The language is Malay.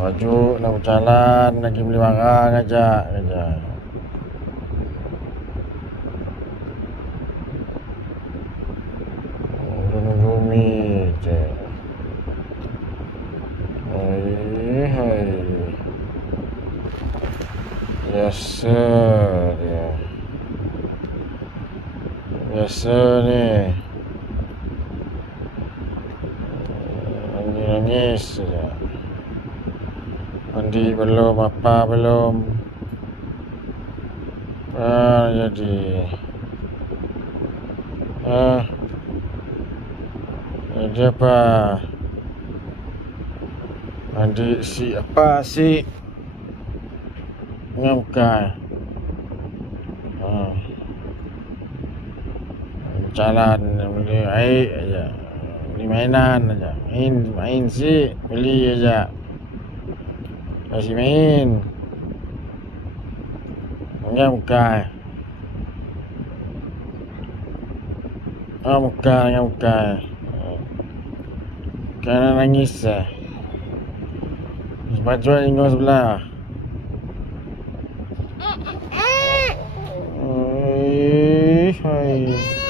Baju nak berjalan Lagi beli barang aja aja. Bumi je. Hai hai. Biasa dia. Biasa ni. Nangis saja. Mandi belum, apa belum. Ah, jadi. Ah. Jadi apa? Mandi si apa si? Ngangkai. Ah. Jalan beli air aja. Beli mainan aja. Main main si beli aja. Kasih main. Ngangkai. Ngangkai ngangkai. Kerana nangis eh. Baju tinggal sebelah. Hai, hai.